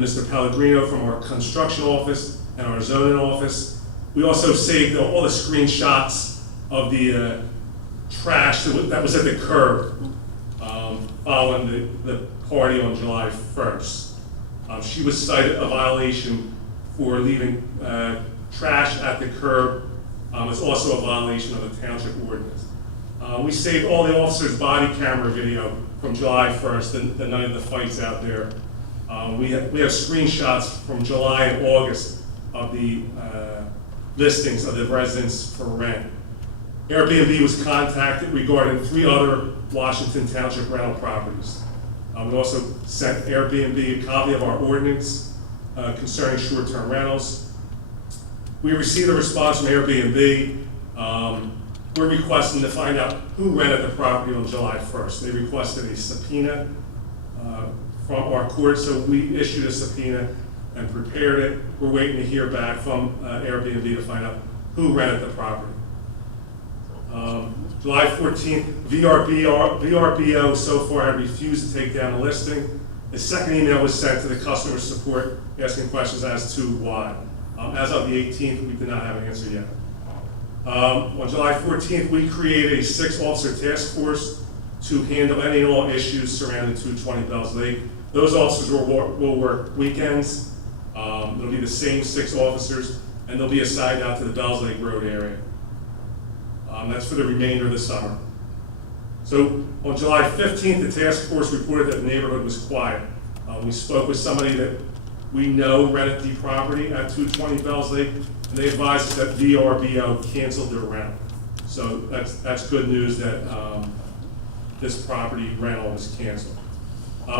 Mr. Pellegrino from our construction office and our zoning office. We also saved all the screenshots of the trash that was at the curb following the party on July 1st. She was cited a violation for leaving trash at the curb. It's also a violation of the township ordinance. We saved all the officers' body camera video from July 1st, the night of the fights out there. We have screenshots from July and August of the listings of the residents for rent. Airbnb was contacted regarding 3 other Washington Township rental properties. We also sent Airbnb a copy of our ordinance concerning short-term rentals. We received a response from Airbnb. We're requesting to find out who rented the property on July 1st. They requested a subpoena from our court, so we issued a subpoena and prepared it. We're waiting to hear back from Airbnb to find out who rented the property. July 14th, VRBO so far have refused to take down the listing. A second email was sent to the customer support asking questions as to why. As of the 18th, we did not have an answer yet. On July 14th, we created a 6-officer task force to handle any and all issues surrounding 220 Bells Lake. Those officers will work weekends. It'll be the same 6 officers, and they'll be assigned out to the Bells Lake Road area. That's for the remainder of the summer. So on July 15th, the task force reported that the neighborhood was quiet. We spoke with somebody that we know rented the property at 220 Bells Lake, and they advised us that VRBO canceled their rental. So that's good news that this property rental was canceled.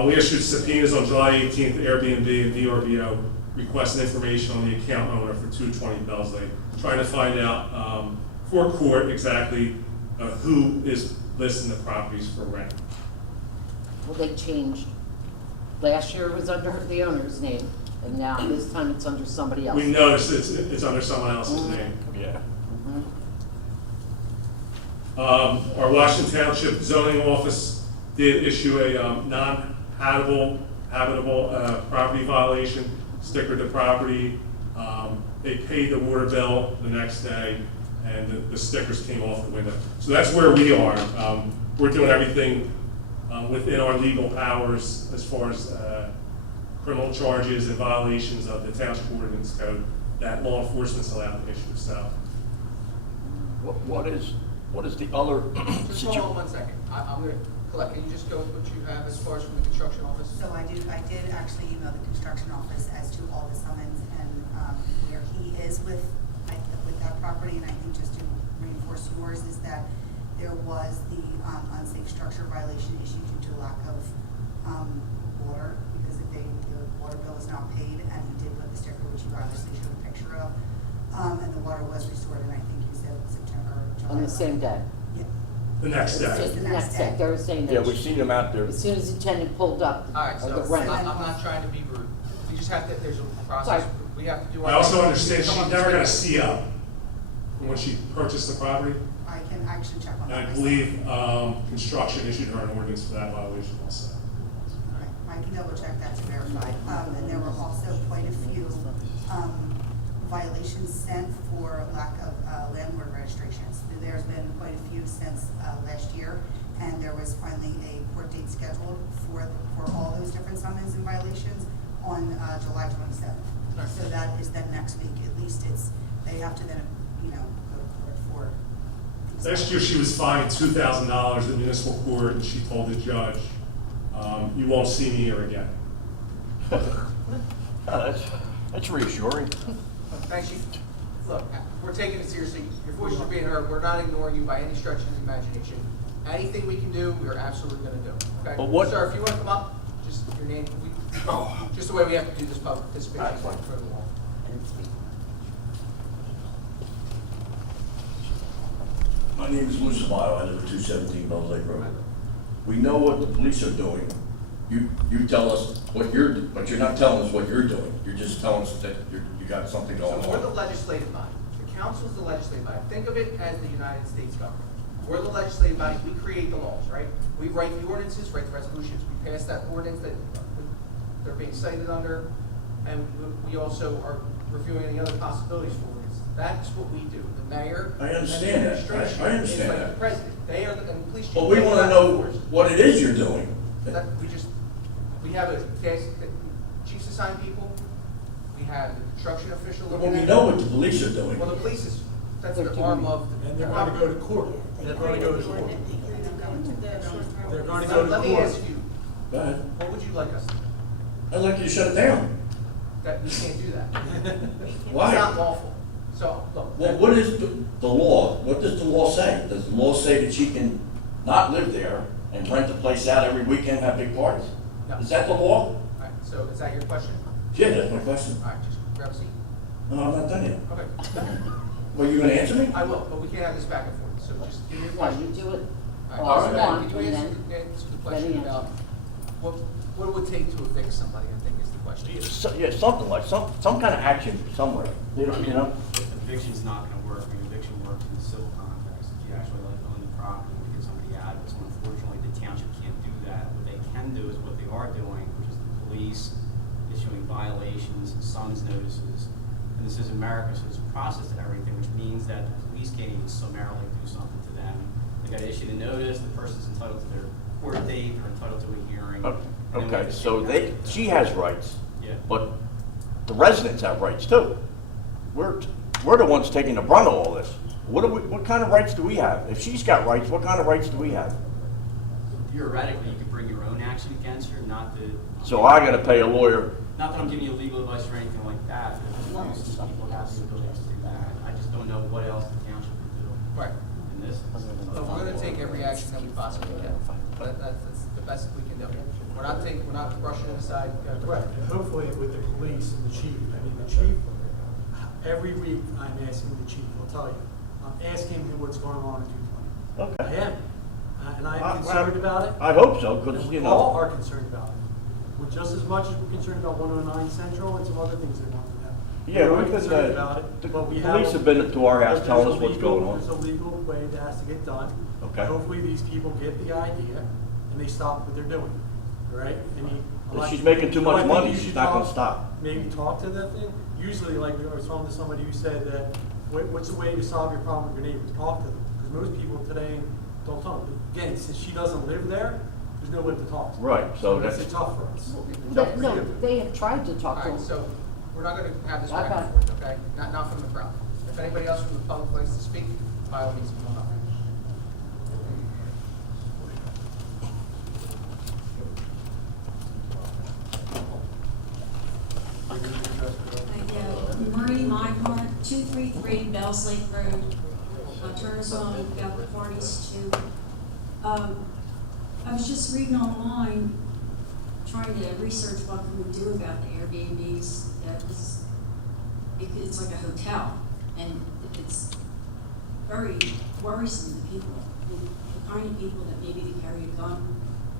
We issued subpoenas on July 18th to Airbnb and VRBO requesting information on the account owner for 220 Bells Lake, trying to find out for court exactly who is listing the properties for rent. Well, they changed. Last year it was under the owner's name, and now this time it's under somebody else. We noticed it's under someone else's name. Yeah. Our Washington Township zoning office did issue a non-habitable property violation, stickered the property. They paid the water bill the next day, and the stickers came off the window. So that's where we are. We're doing everything within our legal powers as far as criminal charges and violations of the Township Ordinance Code that law enforcement's allowed to issue. So What is the other Just hold on 1 second. I'm going to collect. Can you just go with what you have as far as from the construction office? So I did actually email the construction office as to all the summons and where he is with that property, and I think just to reinforce yours is that there was the unsafe structure violation issued due to lack of water, because the water bill was not paid, and he did put the sticker, which you obviously showed a picture of, and the water was restored, and I think you said September, July. On the same day. Yeah. the next It's day. just the next day. They were saying Yeah, that we've seen them out there. as soon as the tenant pulled up, All right, or so the rent. I'm not trying to be rude. We just have to, there's a process. Sorry. We have to do. I also understand she's never got a CO when she purchased the property. I can actually check on And that. I myself. believe construction issued her an ordinance for that violation also. All right, I can double check that to verify. And there were also quite a few violations sent for lack of landlord registrations. There's been quite a few since last year, and there was finally a court date scheduled for all those different summons and violations on July 27th. Right. So that is then next week. At least they have to then, go to court for. these Last year, she was fined $2,000 at municipal court, and she told the judge, you won't see me here again. That's reassuring. Thank you. Look, we're taking it seriously. Your voices are being heard. We're not ignoring you by any stretch of the imagination. Anything we can do, we're absolutely going to do. Okay? But what- Sir, if you want to come up, just your name, just the way we have to do this public participation. That's fine. For the wall. My name is Lou Samato. I live at 217 Bells Lake Road. We know what the police are doing. You tell us what you're, but you're not telling us what you're doing. You're just telling us that you got something going So we're the on. legislative body. The council's the legislative body. Think of it as the United States government. We're the legislative body. We create the laws, right? We write the ordinances, write the resolutions. We pass that ordinance that they're being cited under. and we also are reviewing any other possibilities for it. That's what we do. The mayor. I understand and the that. administration I understand is like that. the president. They are, and the police chief. But we they wanna are know the force. what it is you're doing. That, we have a gas, chiefs assign people, we have the construction official Well, looking we at it. know what the police are doing. Well, the police is, that's They're the arm doing- of. And they're going to go to court. They're going to go to court. They're going to go to Let me court. ask you, Go ahead. what would you like us to do? I'd like you to shut it down. That, we can't do that. Why? It's not lawful. So, look. Well, what is the law? What does the law say? Does the law say that she can not live there and rent the place out every weekend, have big parties? No. Is that the law? Alright, so is that your question? Yeah, that's my question. Alright, just grab a seat. No, I'm not done yet. Okay. Well, you gonna answer me? I will, but we can't have this back and forth, so just give me a Yeah, question. you do it. Alright, Pause Alright. one, Can you and answer, then, answer the then question he about what it would take to evict somebody, I think is the question. Yeah, something like, some kind of action somewhere, you know? Eviction's not gonna work. I mean, eviction works in the civil context. If you actually like own the property and get somebody out of it. So unfortunately, the township can't do that. What they can do is what they are doing, which is the police issuing violations and summons notices. And this is America, so there's a process to everything, which means that the police can't even summarily do something to them. They gotta issue the notice, the person's entitled to their court date, they're entitled to a hearing. and then we have Okay, to so take that. she has rights, Yeah. but the residents have rights too. We're the ones taking the brunt of all this. What kind of rights do we have? If she's got rights, what kind of rights do we have? Theoretically, you could bring your own action against her, not to. So I gotta pay a lawyer. Not that I'm giving you legal advice or anything like that, but if No. it's people have the ability to do that. I just don't know what else the township can do Right. in this. So we're gonna take every action that we possibly can. That's the best we can do. We're not brushing it aside. Right, and hopefully with the police and the chief, I mean, the chief, every week I'm asking the chief, I'll tell you, I'm asking him what's going on in 220. I Okay. am, and I'm concerned about it. I hope so, because, And you we all know, are concerned about it. We're just as much as we're concerned about 109 Central and some other things they want to know. yeah, We're we've been, concerned about it, the but we police have been to our house there's telling a us what's legal- going on. There's a legal way that has to get done. Okay. Hopefully these people get the idea and they stop what they're doing, right? I mean, If she's making too do I much think money, you she's should not gonna talk- stop. Maybe talk to the thing. Usually, like, I was talking to somebody who said that, what's the way to solve your problem with your neighbors? Talk to them. Because most people today don't talk. Again, since she doesn't live there, there's no one to talk to. Right, so It's that's- tough for us. It's But tough for no, you. they have tried to talk to Alright, him. so we're not gonna have this back Okay. and forth, okay? Not from the crowd. If anybody else from the public likes to speak, by all means, come on up. Marie Minehart, 233 Bells Lake Road. Turns on, we've got the parties too. I was just reading online, trying to research what can we do about the Airbnbs. It's like a hotel, and it's very worrisome to people. The kind of people that maybe they carry a gun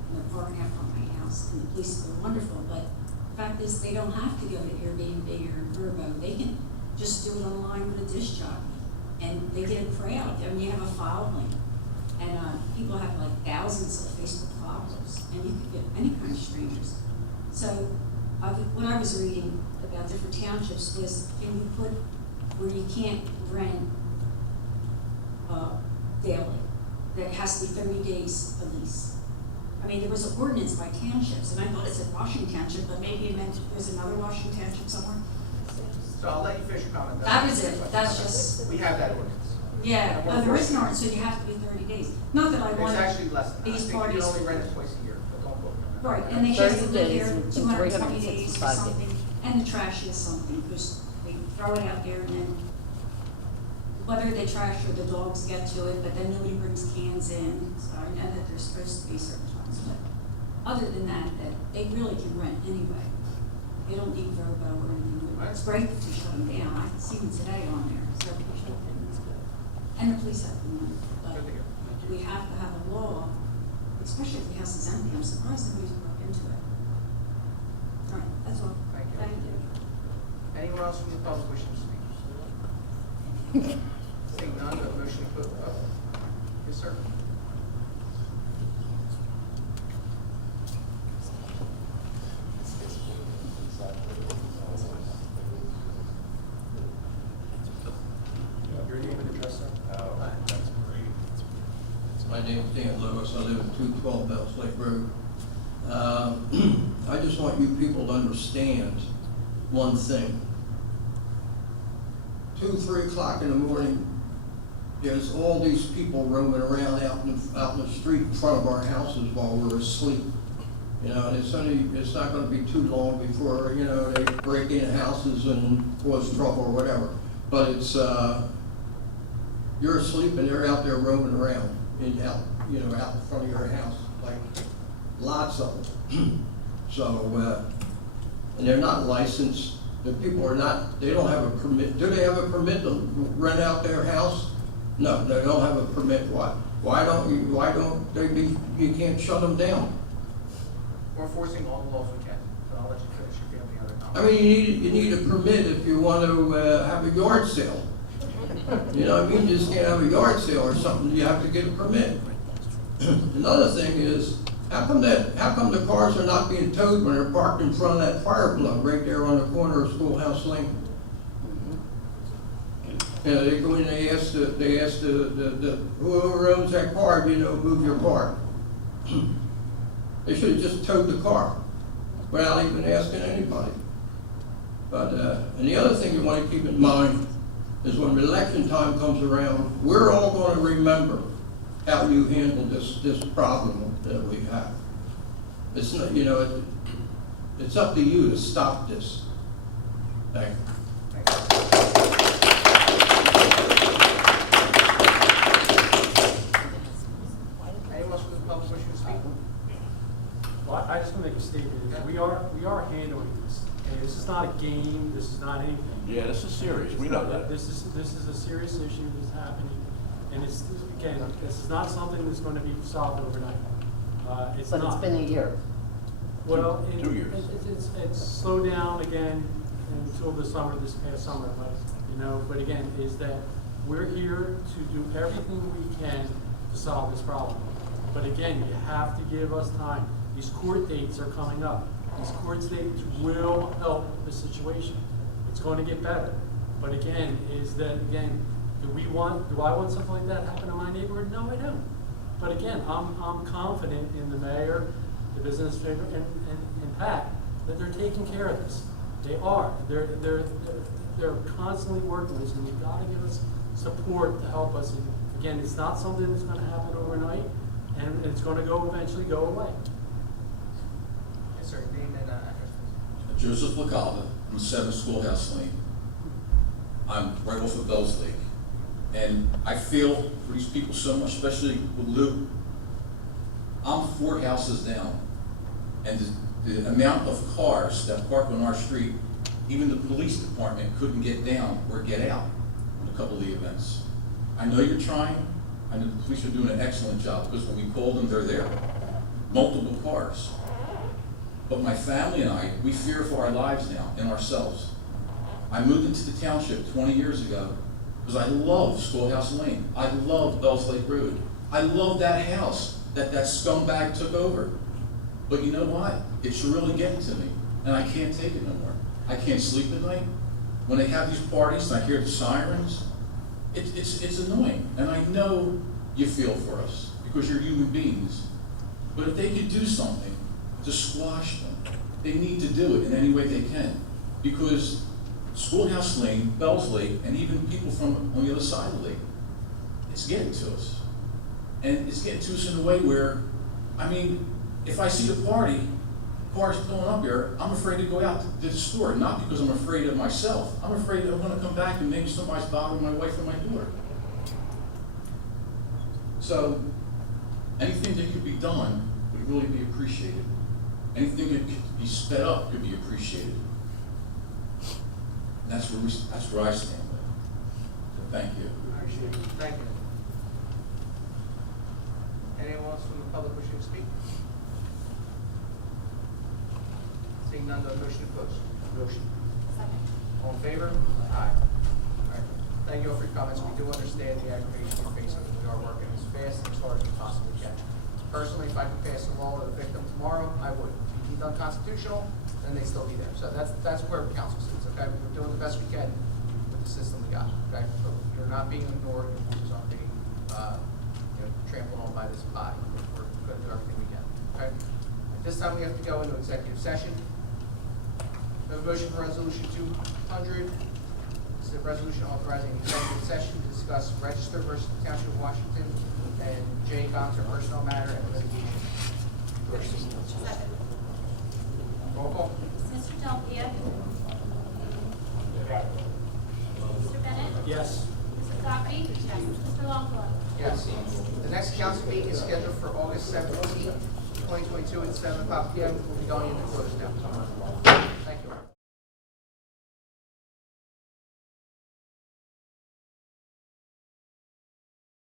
and they're parking out front of my house, and the police are wonderful, but the fact is, they don't have to go to Airbnb or Vrbo. They can just do it online with a disc jockey, and they get a crowd. I mean, you have a following, and people have like thousands of Facebook followers, and you could get any kind of strangers. So, what I was reading about different townships was, can you put where you can't rent daily, that it has to be 30 days a lease. I mean, there was an ordinance by townships, and I thought it said Washington Township, but maybe it meant there's another Washington Township somewhere. So I'll let you finish your comment. That was it, that's just, We have that ordinance. yeah, there is an ordinance, so you have to be 30 days. Not that I It's want actually less than that. I these think you parties. can only rent it twice a year, but don't quote me on that. Right, and they have to 30 live days here and 220 days 365 or something, and the trash is something, because they throw it out there and then whether they trash or the dogs get to it, but then nobody brings cans in, so I know that there's supposed to be certain times, but other than that, they really can rent anyway. They don't need Vrbo or anything. It's great to shut them down. I see them today on there, so and the police have them, but Good to hear. we have to have a law, especially if the house is empty. I'm surprised nobody's looked into it. All right, that's all. Thank you. Thank you. Anyone else from the public wishing to speak? Seeing none, the motion to put, yes, sir. name's Dan Lewis. I live at 212 Bells Lake Road. I just want you people to understand one thing. 2, 3 o'clock in the morning, there's all these people roaming around out in the street in front of our houses while we're asleep. You know, and it's not gonna be too long before, you know, they break into houses and cause trouble or whatever. But it's, you're asleep and they're out there roaming around out in front of your house, like lots of them. So, and they're not licensed. The people are not, they don't have a permit. Do they have a permit to rent out their house? No, they don't have a permit. Why don't they you can't shut them down? We're enforcing all the laws we can, but I'll let you finish if you have any other comments. I mean, you need a permit if you want to have a yard sale. You know what I mean? You just can't have a yard sale or something, you have to get a permit. Another thing is, how come the cars are not being towed when they're parked in front of that fire plug right there on the corner of Schoolhouse Lane? You know, they go in, they ask the whoever owns that car, you know, move your car. They should have just towed the car without even asking anybody. But, and the other thing you want to keep in mind is when election time comes around, we're all going to remember how you handled this problem that we have. It's not, you know, it's up to you to stop this. Thank you. Anyone else from the public wishing to speak? Well, I just want to make a statement. We are handling this. Okay, this is not a game. This is not anything. Yeah, this is serious, we know that. This is a serious issue that's happening, and it's, again, this is not something that's going to be solved overnight. It's But not. it's been a year. Well, 2 years. It's slowed down again until the summer, this past summer, but, you know, but again, is that we're here to do everything we can to solve this problem. But again, you have to give us time. These court dates are coming up. These court dates will help the situation. It's going to get better. But again, do I want something like that happen in my neighborhood? No, I don't. But again, I'm confident in the mayor, the business administrator, and Pat, that they're taking care of this. They are. They're constantly working this, and you've got to give us support to help us. And again, it's not something that's going to happen overnight, and it's going to eventually go away. Yes, sir. Name and address, please. Joseph LaCava, I'm 7 Schoolhouse Lane. I'm right off of Bells Lake. And I feel for these people so much, especially with Lou. I'm 4 houses down. And the amount of cars that park on our street, even the police department couldn't get down or get out on a couple of the events. I know you're trying. I know the police are doing an excellent job because when we call them, they're there. Multiple cars. But my family and I, we fear for our lives now and ourselves. I moved into the township 20 years ago because I love Schoolhouse Lane. I love Bells Lake Road. I love that house that scumbag took over. But you know what? It's really getting to me, and I can't take it no more. I can't sleep at night. When they have these parties and I hear the sirens, it's annoying. And I know you feel for us because you're human beings. But if they could do something to squash them, they need to do it in any way they can. Because Schoolhouse Lane, Bells Lake, and even people from on the other side of the lake, it's getting to us. And it's getting to us in a way where, I mean, if I see the party, cars pulling up here, I'm afraid to go out to the store, not because I'm afraid of myself. I'm afraid that I'm going to come back and maybe somebody's bothering my wife or my daughter. So, anything that could be done would really be appreciated. Anything that could be sped up could be appreciated. And that's where I stand with it. So thank you. Appreciate it. Thank you. Anyone else from the public wishing to speak? Seeing none, the motion to close. Motion. All in favor? Aye. All right. Thank you all for your comments. We do understand the aggravation you're facing. We are working as fast and as hard as we possibly can. Personally, if I could pass a law to the victim tomorrow, I would. If you deemed unconstitutional, then they still be there. So that's where council sits, okay? We're doing the best we can with the system we got, okay? So you're not being ignored, your voices aren't being trampled on by this body. We're going to do everything we can, okay? At this time, we have to go into executive session. We have a motion for resolution 200. This is a resolution authorizing executive session to discuss Register versus the Township of Washington and Jay Gonter personnel matter and litigation. Second. Roll call. Mr. Delphia. Mr. Bennett. Yes. Mrs. Dockery. Yes. Mr. Longfellow. Yes. The next council meeting is scheduled for August 17th, 2022 at 7 o'clock p.m. We'll be going into closed now. Thank you.